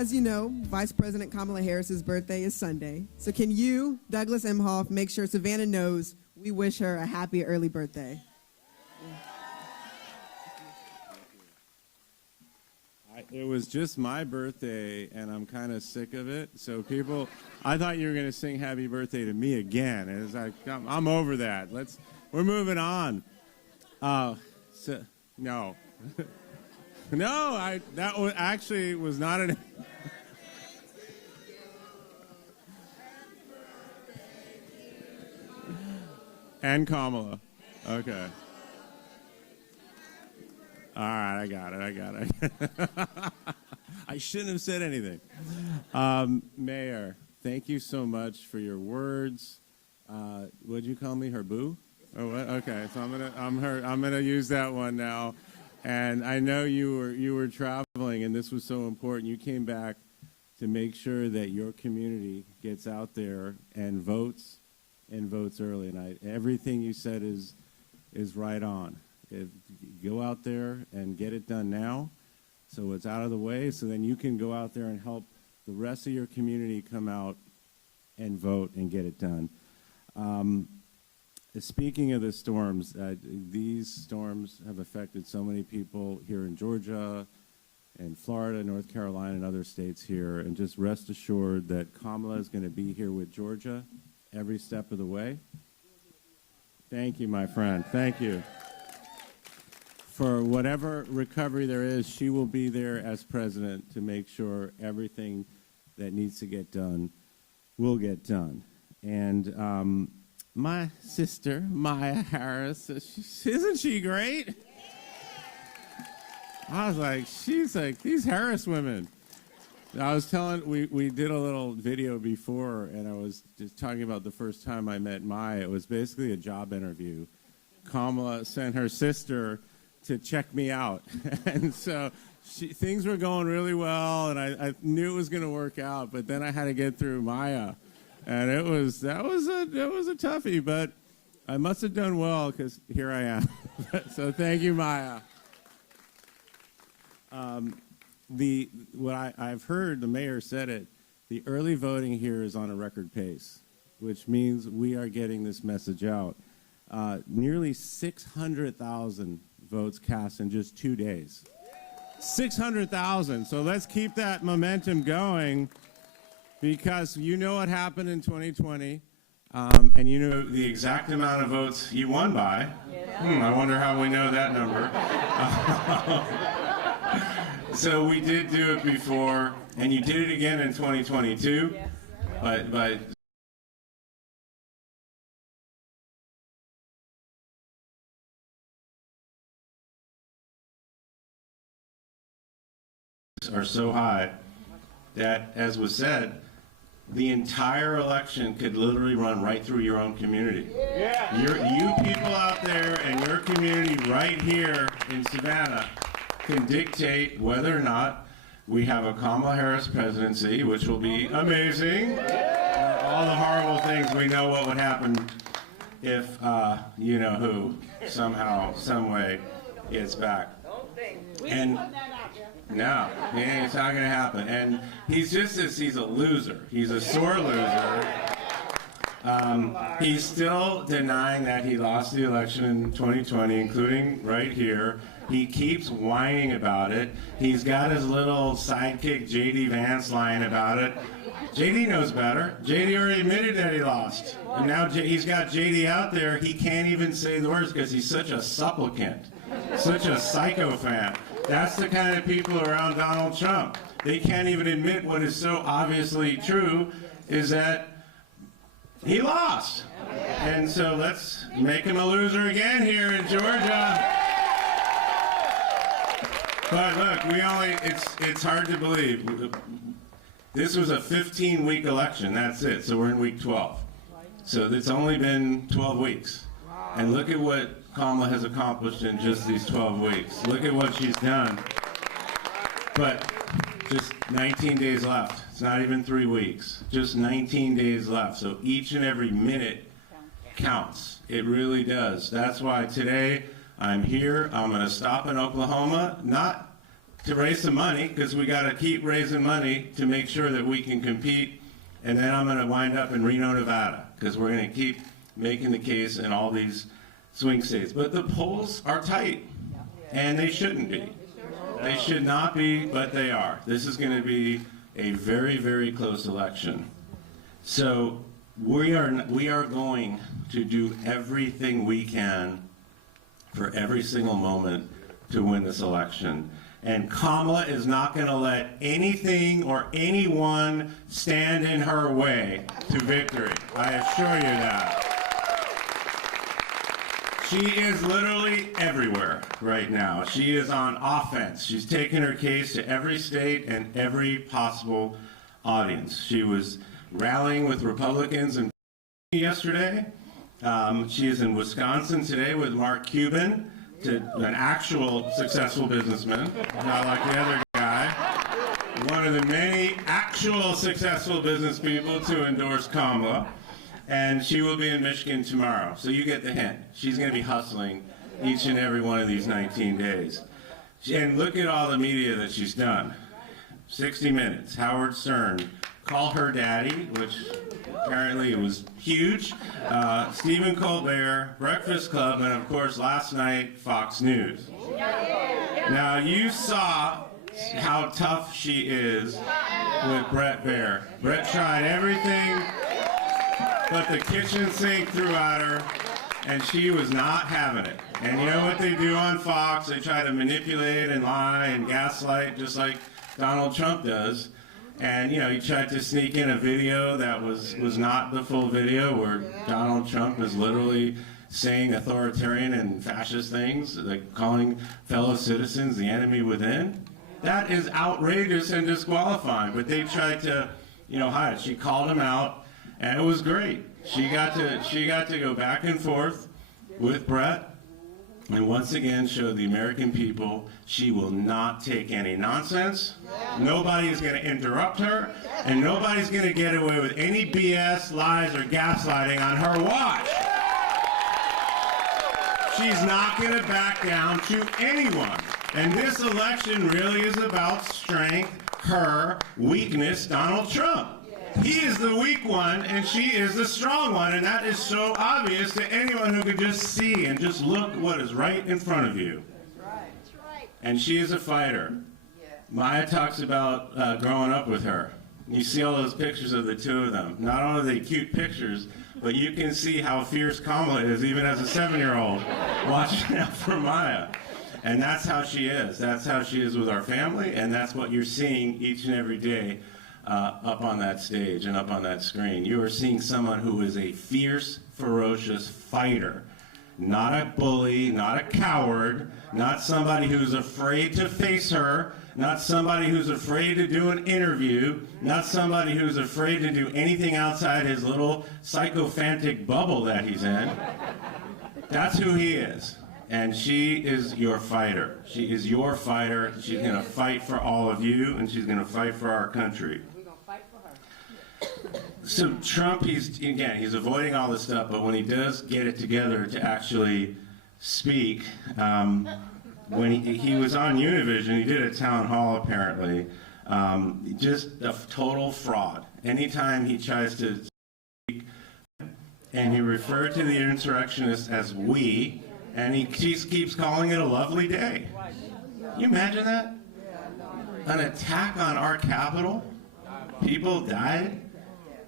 as you know, Vice President Kamala Harris's birthday is Sunday. So can you, Douglas Emhoff, make sure Savannah knows we wish her a happy early birthday? It was just my birthday, and I'm kind of sick of it. So people, I thought you were going to sing happy birthday to me again. And it's like, I'm over that. We're moving on. No. No, that actually was not an... And Kamala. Okay. All right, I got it. I shouldn't have said anything. Mayor, thank you so much for your words. What'd you call me, her boo? Or what? Okay, so I'm gonna use that one now. And I know you were traveling, and this was so important. You came back to make sure that your community gets out there and votes early. And everything you said is right on. Go out there and get it done now, so it's out of the way, so then you can go out there and help the rest of your community come out and vote and get it done. Speaking of the storms, these storms have affected so many people here in Georgia and Florida, North Carolina, and other states here, and just rest assured that Kamala is going to be here with Georgia every step of the way. Thank you, my friend. Thank you. For whatever recovery there is, she will be there as president to make sure everything that needs to get done will get done. And my sister, Maya Harris, isn't she great? Yeah. I was like, she's like these Harris women. I was telling, we did a little video before, and I was just talking about the first time I met Maya. It was basically a job interview. Kamala sent her sister to check me out. And so things were going really well, and I knew it was going to work out, but then I had to get through Maya. And that was a toughie, but I must have done well because here I am. So thank you, Maya. What I've heard, the mayor said it, the early voting here is on a record pace, which means we are getting this message out. Nearly 600,000 votes cast in just 2 days. 600,000. So let's keep that momentum going, because you know what happened in 2020, and you know the exact amount of votes you won by. I wonder how we know that number. So we did do it before, and you did it again in 2022, but are so high that, as was said, the entire election could literally run right through your own community. Yeah. You people out there and your community right here in Savannah can dictate whether or not we have a Kamala Harris presidency, which will be amazing. All the horrible things, we know what would happen if you know who somehow, some way gets back. And no, it's not going to happen. And he's a loser. He's a sore loser. He's still denying that he lost the election in 2020, including right here. He keeps whining about it. He's got his little sidekick, J.D. Vance, lying about it. J.D. knows better. J.D. already admitted that he lost. And now he's got J.D. out there. He can't even say the words because he's such a supplicant, such a sycophant. That's the kind of people around Donald Trump. They can't even admit what is so obviously true, is that he lost. And so let's make him a loser again here in Georgia. But look, it's hard to believe. This was a 15-week election, that's it. So we're in week 12. So it's only been 12 weeks. And look at what Kamala has accomplished in just these 12 weeks. Look at what she's done. But just 19 days left. It's not even 3 weeks. Just 19 days left. So each and every minute counts. It really does. That's why today I'm here. I'm going to stop in Oklahoma, not to raise some money, because we got to keep raising money to make sure that we can compete. And then I'm going to wind up in Reno, Nevada, because we're going to keep making the case in all these swing states. But the polls are tight, and they shouldn't be. They should not be, but they are. This is going to be a very, very close election. So we are going to do everything we can for every single moment to win this election. And Kamala is not going to let anything or anyone stand in her way to victory. I assure you that. She is literally everywhere right now. She is on offense. She's taken her case to every state and every possible audience. She was rallying with Republicans in yesterday. She is in Wisconsin today with Mark Cuban, an actual successful businessman, not like the other guy. One of the many actual successful business people to endorse Kamala. And she will be in Michigan tomorrow. So you get the hint. She's going to be hustling each and every one of these 19 days. And look at all the media that she's done. 60 Minutes, Howard Stern, Call Her Daddy, which apparently was huge, Stephen Colbert, Breakfast Club, and of course last night, Fox News. Now you saw how tough she is with Bret Baier. Bret tried everything but the kitchen sink threw at her, and she was not having it. And you know what they do on Fox? They try to manipulate and lie and gaslight just like Donald Trump does. And, you know, he tried to sneak in a video that was not the full video, where Donald Trump is literally saying authoritarian and fascist things, like calling fellow citizens the enemy within. That is outrageous and disqualifying, but they tried to, you know, hide it. She called him out, and it was great. She got to go back and forth with Bret, and once again show the American people she will not take any nonsense. Nobody is going to interrupt her, and nobody's going to get away with any BS, lies, or gaslighting on her watch. She's not going to back down to anyone. And this election really is about strength, her weakness, Donald Trump. He is the weak one, and she is the strong one, and that is so obvious to anyone who could just see and just look what is right in front of you. That's right. And she is a fighter. Maya talks about growing up with her. You see all those pictures of the two of them. Not only are they cute pictures, but you can see how fierce Kamala is, even as a 7-year-old, watching out for Maya. And that's how she is. That's how she is with our family, and that's what you're seeing each and every day up on that stage and up on that screen. You are seeing someone who is a fierce, ferocious fighter. Not a bully, not a coward, not somebody who's afraid to face her, not somebody who's afraid to do an interview, not somebody who's afraid to do anything outside his little psychophantic bubble that he's in. That's who he is. And she is your fighter. She is your fighter. She's going to fight for all of you, and she's going to fight for our country. We're going to fight for her. So Trump, he's avoiding all this stuff, but when he does get it together to actually speak, when he was on Univision, he did a town hall apparently, just a total fraud. Anytime he tries to speak, and he referred to the insurrectionists as we, and he keeps calling it a lovely day. Can you imagine that? An attack on our Capitol? People died?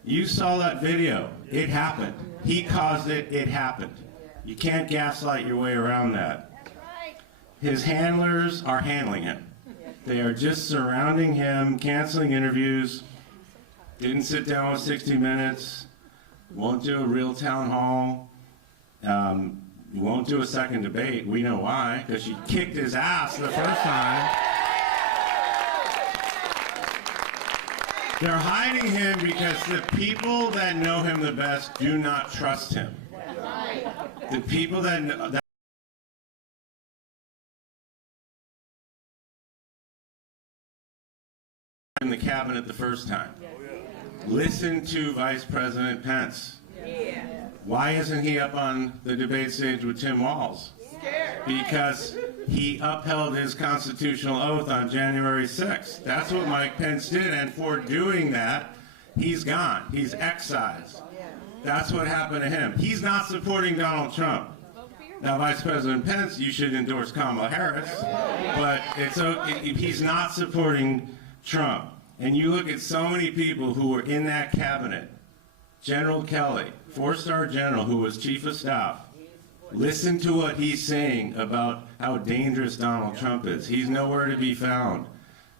You saw that video. It happened. He caused it. It happened. You can't gaslight your way around that. His handlers are handling him. They are just surrounding him, canceling interviews, didn't sit down with 60 Minutes, won't do a real town hall, won't do a second debate. We know why, because she kicked his ass the first time. They're hiding him because the people that know him the best do not trust him. The people that know, in the cabinet the first time. Listen to Vice President Pence. Why isn't he up on the debate stage with Tim Walz? Because He upheld his constitutional oath on January 6th. That's what Mike Pence did, and for doing that, he's gone. He's excised. That's what happened to him. He's not supporting Donald Trump. Now, Vice President Pence, you should endorse Kamala Harris, but it's okay. He's not supporting Trump. And you look at so many people who were in that cabinet. General Kelly, 4-star general who was chief of staff. Listen to what he's saying about how dangerous Donald Trump is. He's nowhere to be found.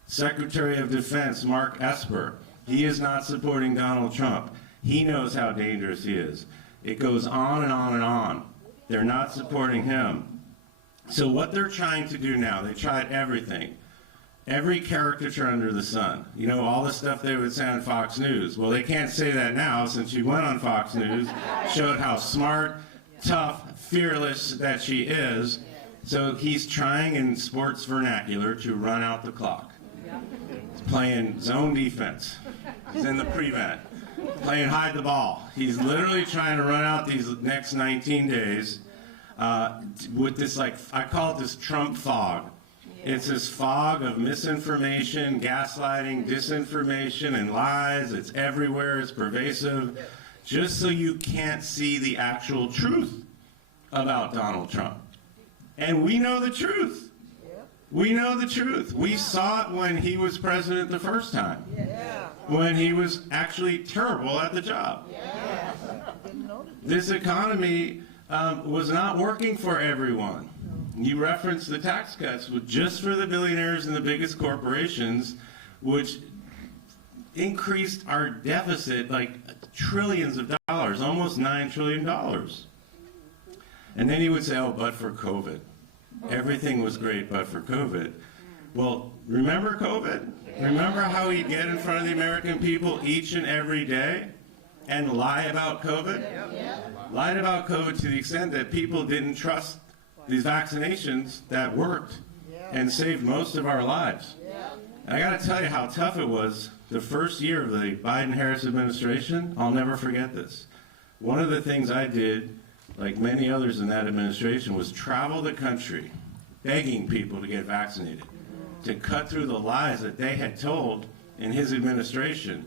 Secretary of Defense Mark Esper, he is not supporting Donald Trump. He knows how dangerous he is. It goes on and on and on. They're not supporting him. So what they're trying to do now, they tried everything. Every caricature under the sun. You know, all the stuff they would say on Fox News. Well, they can't say that now since she went on Fox News, showed how smart, tough, fearless that she is. So he's trying in sports vernacular to run out the clock. He's playing zone defense. He's in the prevent. Playing hide the ball. He's literally trying to run out these next 19 days with this, like, I call it this Trump fog. It's this fog of misinformation, gaslighting, disinformation, and lies. It's everywhere. It's pervasive. Just so you can't see the actual truth about Donald Trump. And we know the truth. We know the truth. We saw it when he was president the first time. When he was actually terrible at the job. This economy was not working for everyone. You referenced the tax cuts just for the billionaires and the biggest corporations, which increased our deficit like trillions of dollars, almost $9 trillion. And then you would say, oh, but for COVID. Everything was great but for COVID. Well, remember COVID? Remember how he'd get in front of the American people each and every day and lie about COVID? Lied about COVID to the extent that people didn't trust these vaccinations that worked and saved most of our lives. And I got to tell you how tough it was the first year of the Biden-Harris administration. I'll never forget this. One of the things I did, like many others in that administration, was travel the country begging people to get vaccinated, to cut through the lies that they had told in his administration.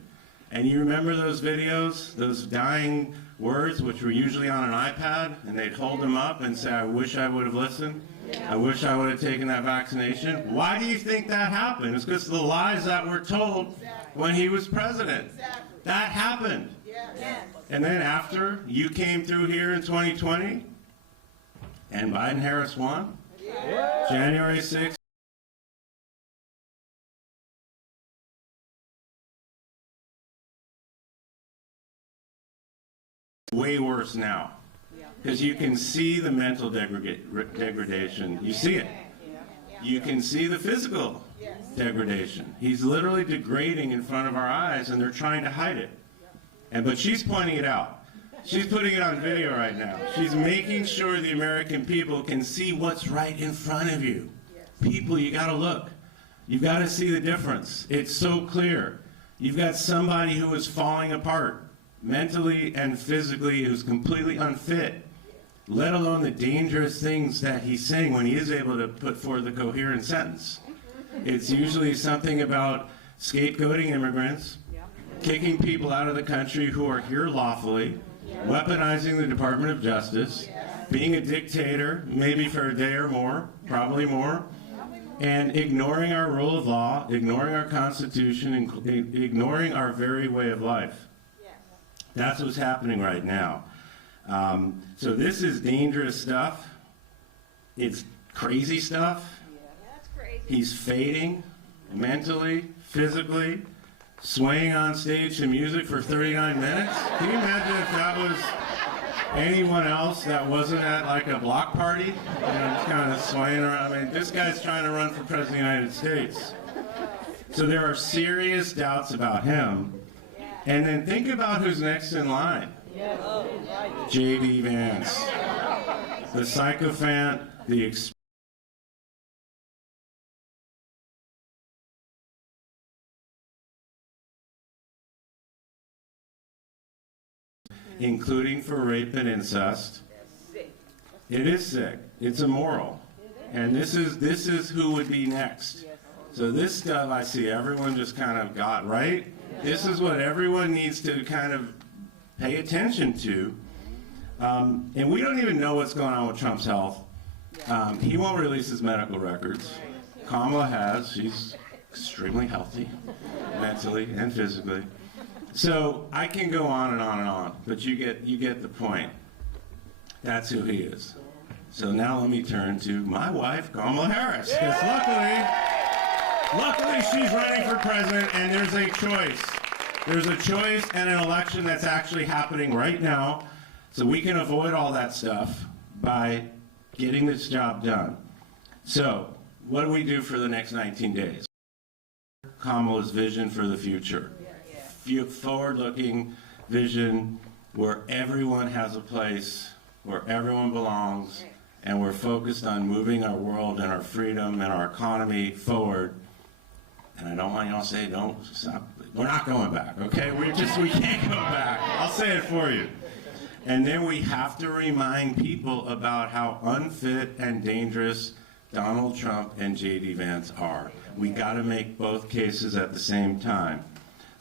And you remember those videos, those dying words, which were usually on an iPad, and they'd hold them up and say, I wish I would have listened. I wish I would have taken that vaccination. Why do you think that happened? It's because of the lies that were told when he was president. That happened. And then after you came through here in 2020, and Biden-Harris won, January 6th, way worse now, because you can see the mental degradation. You see it. You can see the physical degradation. He's literally degrading in front of our eyes, and they're trying to hide it. But she's pointing it out. She's putting it on video right now. She's making sure the American people can see what's right in front of you. People, you got to look. You've got to see the difference. It's so clear. You've got somebody who is falling apart mentally and physically, who's completely unfit, let alone the dangerous things that he's saying when he is able to put forth a coherent sentence. It's usually something about scapegoating immigrants, kicking people out of the country who are here lawfully, weaponizing the Department of Justice, being a dictator, maybe for a day or more, probably more, and ignoring our rule of law, ignoring our Constitution, ignoring our very way of life. That's what's happening right now. So this is dangerous stuff. It's crazy stuff. He's fading mentally, physically, swaying on stage to music for 39 minutes. Can you imagine if that was anyone else that wasn't at like a block party? You know, just kind of swaying around. I mean, this guy's trying to run for president of the United States. So there are serious doubts about him. And then think about who's next in line. J.D. Vance, the sycophant, the including for rape and incest. It is sick. It's immoral. And this is who would be next. So this stuff I see everyone just kind of got right. This is what everyone needs to kind of pay attention to. And we don't even know what's going on with Trump's health. He won't release his medical records. Kamala has. She's extremely healthy, mentally and physically. So I can go on and on and on, but you get the point. That's who he is. So now let me turn to my wife, Kamala Harris, because luckily she's running for president, and there's a choice. There's a choice and an election that's actually happening right now, so we can avoid all that stuff by getting this job done. So what do we do for the next 19 days? Kamala's vision for the future. Forward-looking vision where everyone has a place, where everyone belongs, and we're focused on moving our world and our freedom and our economy forward. And I don't want y'all to say, don't stop. We're not going back, okay? We can't go back. I'll say it for you. And then we have to remind people about how unfit and dangerous Donald Trump and J.D. Vance are. We got to make both cases at the same time.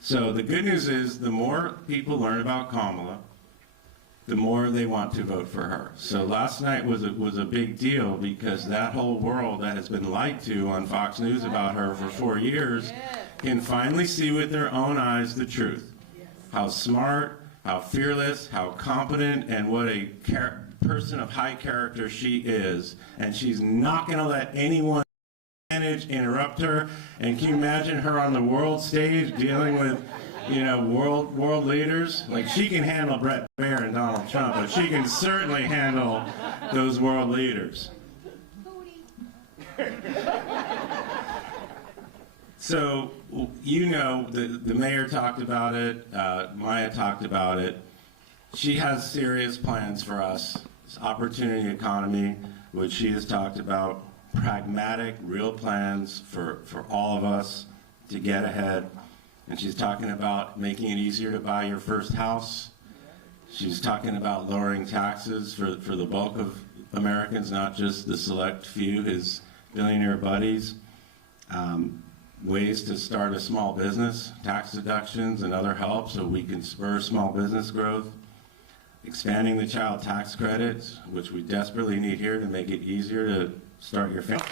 So the good news is the more people learn about Kamala, the more they want to vote for her. So last night was a big deal because that whole world that has been lied to on Fox News about her for 4 years can finally see with their own eyes the truth. How smart, how fearless, how competent, and what a person of high character she is. And she's not going to let anyone interrupt her. And can you imagine her on the world stage dealing with, you know, world leaders? Like, she can handle Brett Baer and Donald Trump, but she can certainly handle those world leaders. So, you know, the mayor talked about it, Maya talked about it. She has serious plans for us. It's opportunity economy, which she has talked about, pragmatic, real plans for all of us to get ahead. And she's talking about making it easier to buy your first house. She's talking about lowering taxes for the bulk of Americans, not just the select few, his billionaire buddies. Ways to start a small business, tax deductions and other help so we can spur small business growth. Expanding the child tax credits, which we desperately need here to make it easier to start your family.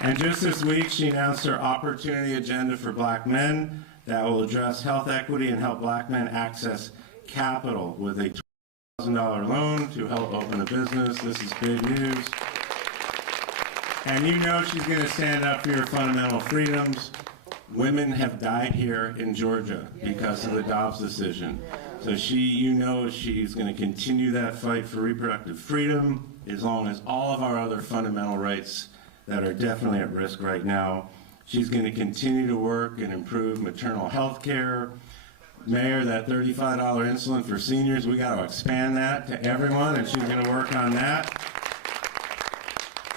And just this week, she announced her opportunity agenda for black men that will address health equity and help black men access capital with a $20,000 loan to help open a business. This is big news. And you know she's going to stand up for your fundamental freedoms. Women have died here in Georgia because of the Dobbs decision. So you know she's going to continue that fight for reproductive freedom as long as all of our other fundamental rights that are definitely at risk right now. She's going to continue to work and improve maternal health care. Mayor, that $35 insulin for seniors, we got to expand that to everyone, and she's going to work on that.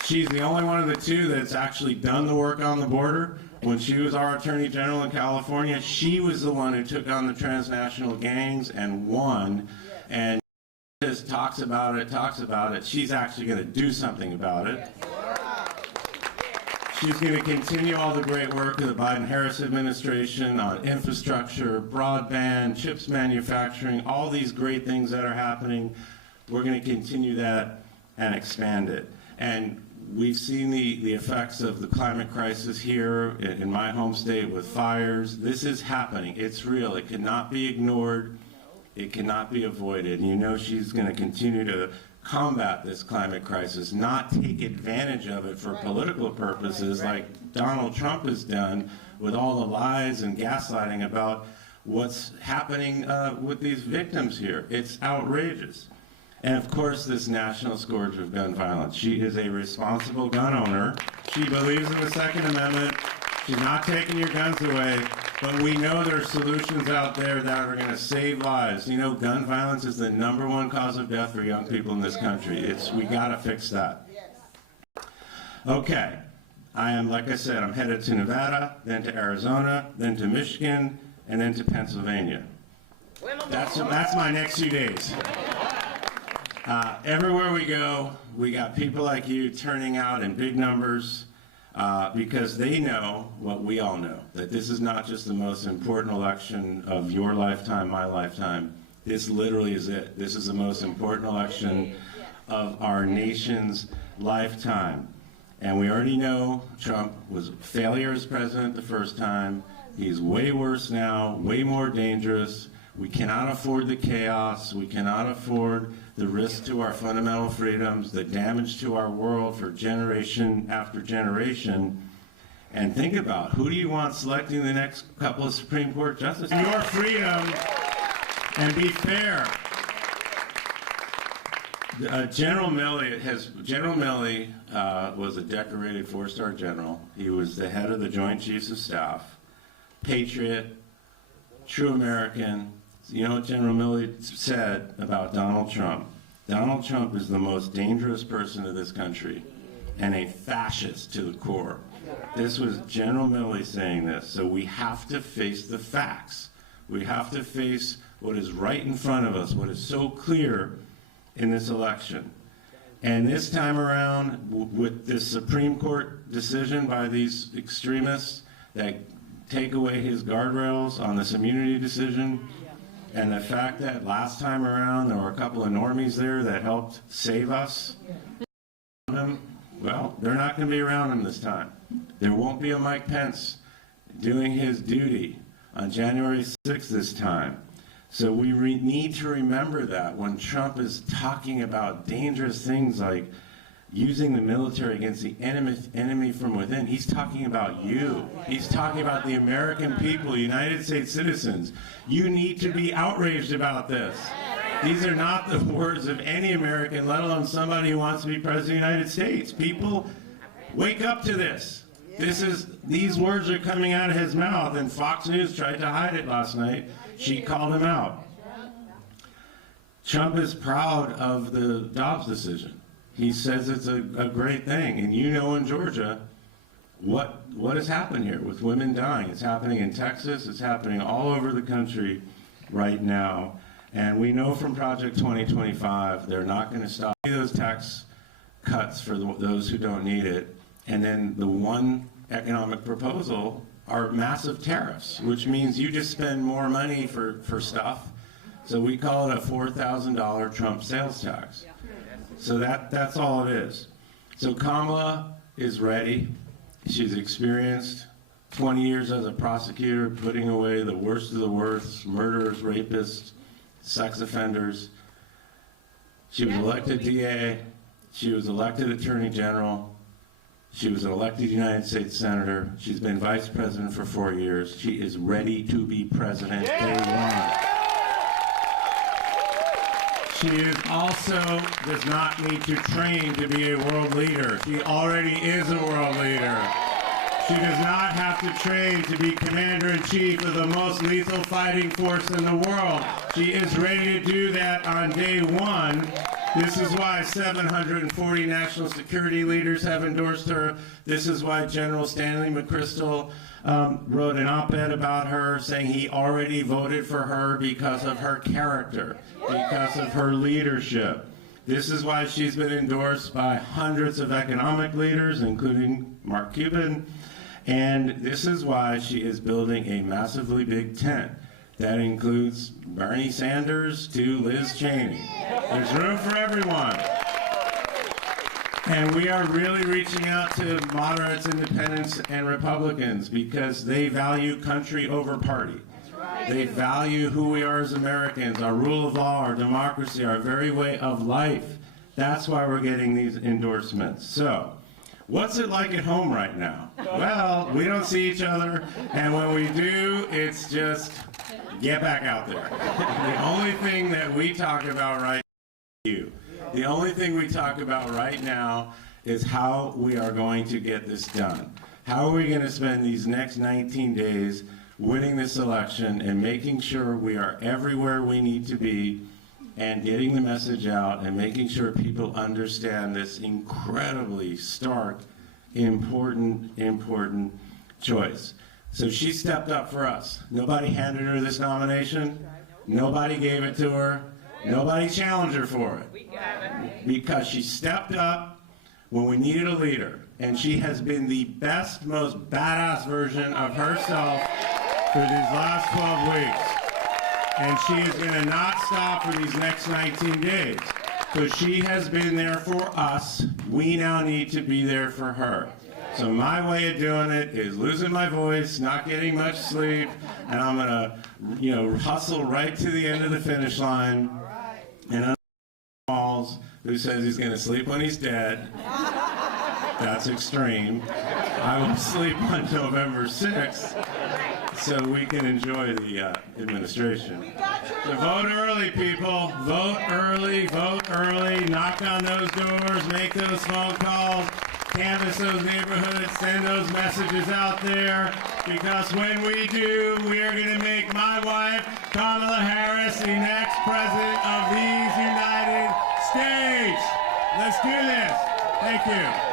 She's the only one of the two that's actually done the work on the border. When she was our Attorney General in California, she was the one who took on the transnational gangs and won. And just talks about it. She's actually going to do something about it. She's going to continue all the great work of the Biden-Harris administration on infrastructure, broadband, chips manufacturing, all these great things that are happening. We're going to continue that and expand it. And we've seen the effects of the climate crisis here in my home state with fires. This is happening. It's real. It cannot be ignored. It cannot be avoided. And you know she's going to continue to combat this climate crisis, not take advantage of it for political purposes like Donald Trump has done with all the lies and gaslighting about what's happening with these victims here. It's outrageous. And of course, this national scourge of gun violence. She is a responsible gun owner. She believes in the Second Amendment. She's not taking your guns away, but we know there are solutions out there that are going to save lives. You know, gun violence is the #1 cause of death for young people in this country. We got to fix that. Okay, like I said, I'm headed to Nevada, then to Arizona, then to Michigan, and then to Pennsylvania. That's my next few days. Everywhere we go, we got people like you turning out in big numbers because they know what we all know, that this is not just the most important election of your lifetime, my lifetime. This literally is it. This is the most important election of our nation's lifetime. And we already know Trump was a failure as president the first time. He's way worse now, way more dangerous. We cannot afford the chaos. We cannot afford the risk to our fundamental freedoms, the damage to our world for generation after generation. And think about, who do you want selecting the next couple of Supreme Court justices? Your freedom, and be fair. General Milley was a decorated four-star general. He was the head of the Joint Chiefs of Staff, patriot, true American. You know what General Milley said about Donald Trump? Donald Trump is the most dangerous person in this country and a fascist to the core. This was General Milley saying this. So we have to face the facts. We have to face what is right in front of us, what is so clear in this election. And this time around, with this Supreme Court decision by these extremists that take away his guardrails on this immunity decision, and the fact that last time around there were a couple of normies there that helped save us, well, they're not going to be around him this time. There won't be a Mike Pence doing his duty on January 6th this time. So we need to remember that when Trump is talking about dangerous things like using the military against the enemy from within, he's talking about you. He's talking about the American people, United States citizens. You need to be outraged about this. These are not the words of any American, let alone somebody who wants to be president of the United States. People, wake up to this. These words are coming out of his mouth, and Fox News tried to hide it last night. She called him out. Trump is proud of the Dobbs decision. He says it's a great thing. And you know in Georgia what has happened here with women dying. It's happening in Texas. It's happening all over the country right now. And we know from Project 2025 they're not going to stop those tax cuts for those who don't need it. And then the one economic proposal are massive tariffs, which means you just spend more money for stuff. So we call it a $4,000 Trump sales tax. So that's all it is. So Kamala is ready. She's experienced 20 years as a prosecutor, putting away the worst of the worst, murderers, rapists, sex offenders. She was elected DA. She was elected Attorney General. She was an elected United States Senator. She's been Vice President for 4 years. She is ready to be President day one. She is also does not need to train to be a world leader. She already is a world leader. She does not have to train to be Commander-in-Chief of the most lethal fighting force in the world. She is ready to do that on day one. This is why 740 national security leaders have endorsed her. This is why General Stanley McChrystal wrote an op-ed about her saying he already voted for her because of her character, because of her leadership. This is why she's been endorsed by hundreds of economic leaders, including Mark Cuban. And this is why she is building a massively big tent. That includes Bernie Sanders to Liz Cheney. There's room for everyone. And we are really reaching out to moderates, independents, and Republicans because they value country over party. They value who we are as Americans, our rule of law, our democracy, our very way of life. That's why we're getting these endorsements. So, what's it like at home right now? Well, we don't see each other, and when we do, it's just get back out there. The only thing that we talk about right now is you. The only thing we talk about right now is how we are going to get this done. How are we going to spend these next 19 days winning this election and making sure we are everywhere we need to be and getting the message out and making sure people understand this incredibly stark, important choice. So she stepped up for us. Nobody handed her this nomination. Nobody gave it to her. Nobody challenged her for it. We got it. Because she stepped up when we needed a leader. And she has been the best, most badass version of herself for these last 12 weeks. And she is going to not stop for these next 19 days. So she has been there for us. We now need to be there for her. So my way of doing it is losing my voice, not getting much sleep, and I'm gonna, hustle right to the end of the finish line. And Walls, who says he's gonna sleep when he's dead. That's extreme. I will sleep on November 6th so we can enjoy the administration. So vote early, people. Vote early, knock on those doors, make those phone calls, canvass those neighborhoods, send those messages out there, because when we do, we are going to make my wife, Kamala Harris, the next president of these United States. Let's do this. Thank you.